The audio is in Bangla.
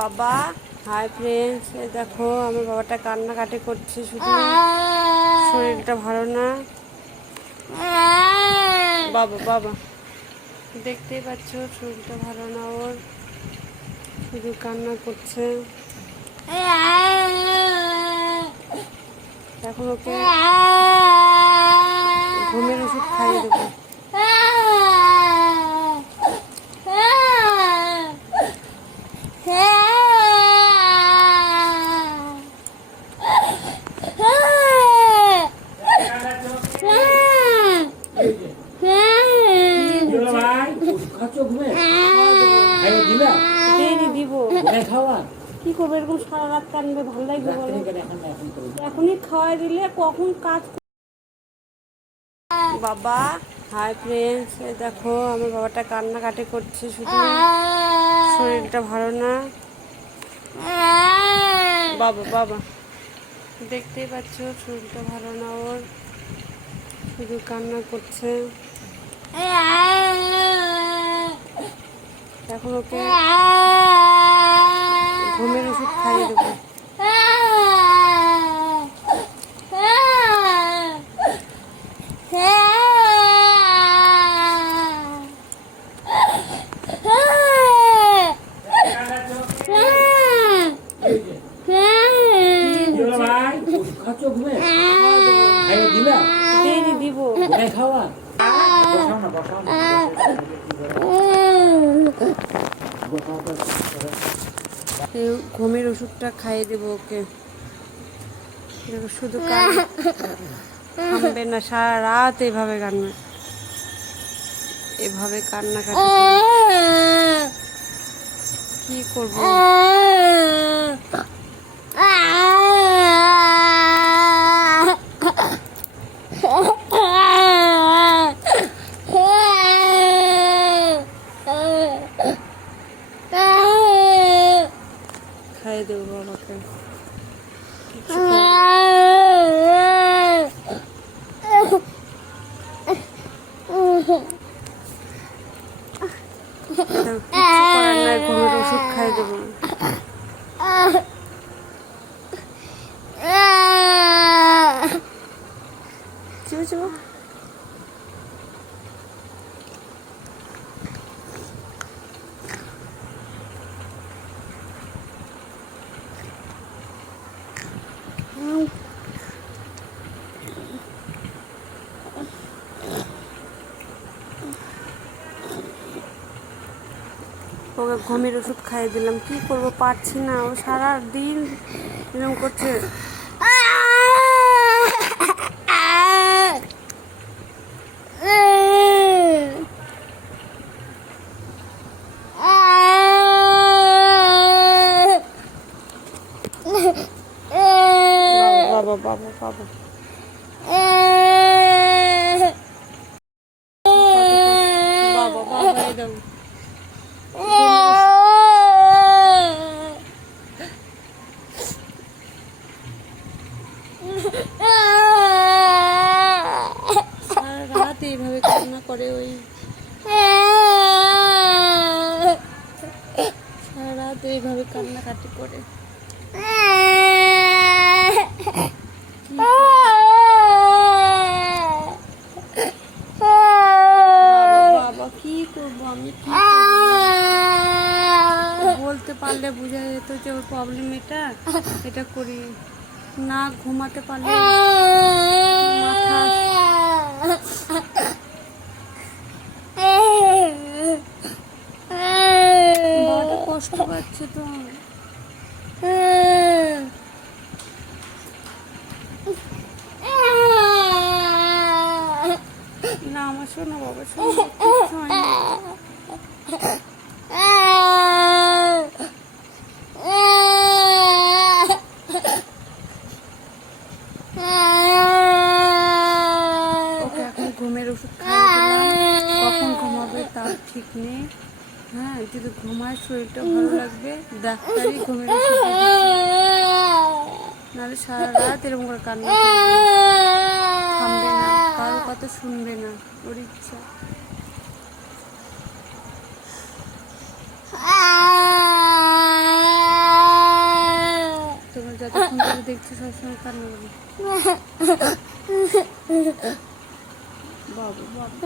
বাবা হাই ফ্রেন্ডস, দেখো আমার বাবাটা কান্নাকাটি করছে, শুধু শরীরটা ভালো না। বাবা বাবা দেখতেই পাচ্ছ শরীরটা ভালো না, ওর শুধু কান্না করছে। এখন ওকে ঘুমের ওষুধ খাইয়ে দেবো। কি করবো, এরকম সারা রাত কানবে, ভালো লাগবে বলো? এখনই খাওয়াই দিলে কখন কাজ। বাবা হাই ফ্রেন্ডস, দেখো আমার বাবাটা কান্নাকাটি করছে, শুধু শরীরটা ভালো না। বাবা বাবা দেখতেই পাচ্ছ শরীরটা ভালো না, ওর শুধু কান্না করছে। এখন ওকে ঘুমের ওষুধ খাইয়ে দেবো। ঘুমের ওষুধটা খাইয়ে দেবো ওকে, শুধু থামবে না, সারা রাত এভাবে কান্নাকাটি কি করবো। খাইয়ে দেবো বাবাকে। ঘুমের ওষুধ খাইয়ে দেবো। ওকে ঘুমের ওষুধ খাইয়ে দিলাম, কি করবো, পারছি না, ও সারা দিন এরকম করছে। বাবা বাবা বাবা বাবা বাবা একদম সারা রাত এইভাবে কান্না করে, ওই সারা রাত এইভাবে কান্নাকাটি করে। বাবা কি করবো আমি, কি বলতে পারলে বোঝা যেত যে ওর প্রবলেম এটা করি না, ঘুমাতে পারলে মাথা বড় কষ্ট পাচ্ছে তো। না আমার শোনো বাবা, শোনো ওকে এখন ঘুমের ওষুধ খাইয়ে দিলাম, কখন ঘুমাবে তার ঠিক নেই। হ্যাঁ, যদি ঘুমায় শরীরটা ভালো লাগবে, ডাক্তারই ঘুমের ওষুধ নাহলে সারা রাত এরকম করে কান্না করবে, থামবে না, কারো কথা শুনবে না, ওর ইচ্ছা। করে দেখছি সবসময় কান্না করে। বাবা বাবা